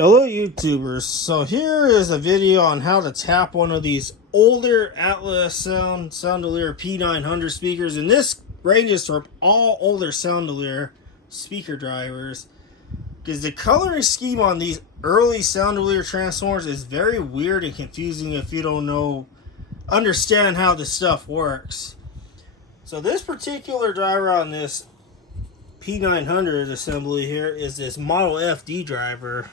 Hello YouTubers, so here is a video on how to tap one of these older Atlas Soundolier P900 speakers, and this ranges from all older Soundolier speaker drivers because the coloring scheme on these early Soundolier transformers is very weird and confusing if you don't understand how this stuff works. So this particular driver on this P900 assembly here is this Model FD driver.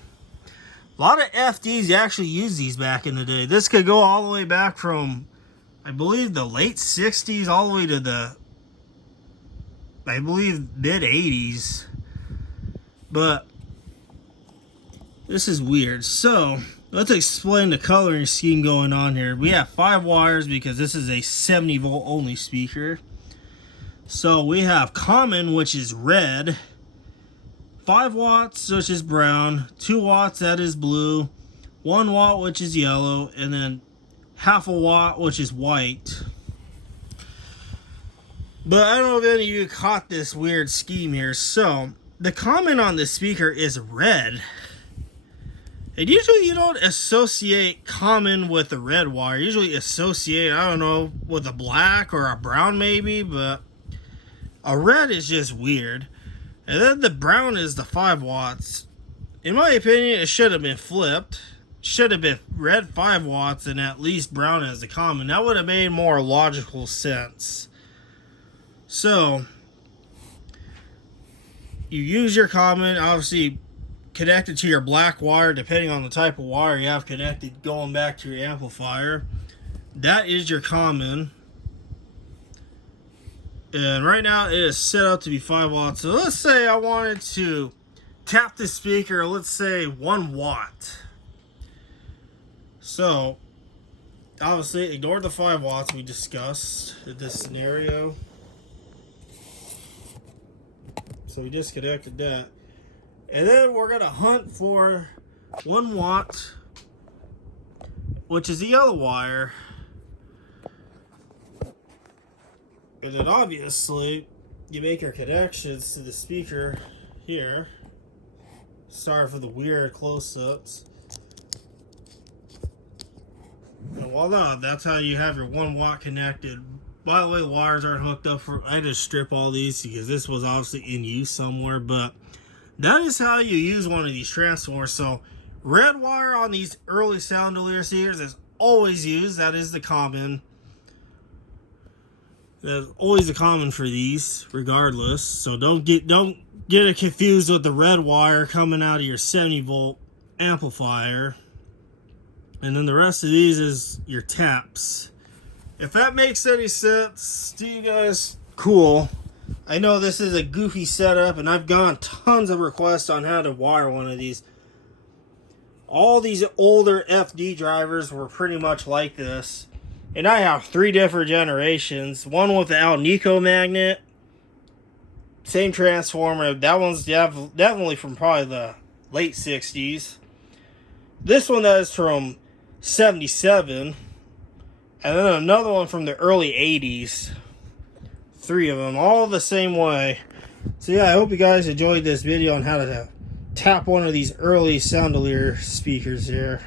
A lot of FDs actually used these back in the day. This could go all the way back from, I believe, the late 60s all the way to the, I believe, mid 80s. But this is weird. So let's explain the coloring scheme going on here. We have 5 wires because this is a 70 volt only speaker. So we have common, which is red, 5 watts, which is brown, 2 watts, that is blue, 1 watt, which is yellow, and then half a watt, which is white. But I don't know if any of you caught this weird scheme here. So the common on the speaker is red. And usually you don't associate common with the red wire. You usually associate, I don't know, with a black or a brown maybe, but a red is just weird. And then the brown is the 5 watts. In my opinion, it should have been flipped. Should have been red 5 watts and at least brown as the common. That would have made more logical sense. So, you use your common, obviously connected to your black wire, depending on the type of wire you have connected going back to your amplifier. That is your common. And right now it is set up to be 5 watts. So let's say I wanted to tap the speaker, let's say 1 watt. So obviously ignore the 5 watts we discussed in this scenario. So we disconnected that. And then we're going to hunt for 1 watt, which is the yellow wire. And then obviously, you make your connections to the speaker here. Sorry for the weird close-ups. And voila, that's how you have your 1 watt connected. By the way, the wires aren't hooked up for, I just strip all these because this was obviously in use somewhere, but that is how you use one of these transformers. So red wire on these early Soundolier speakers is always used. That is the common. That's always a common for these, regardless. So don't get it confused with the red wire coming out of your 70 volt amplifier. And then the rest of these is your taps. If that makes any sense to you guys, cool. I know this is a goofy setup, and I've gotten tons of requests on how to wire one of these. All these older FD drivers were pretty much like this. And I have 3 different generations. One with the Alnico magnet. Same transformer. That one's definitely from probably the late 60s. This one that is from 77. And then another one from the early 80s. 3 of them. All the same way. So yeah, I hope you guys enjoyed this video on how to tap one of these early Soundolier speakers here.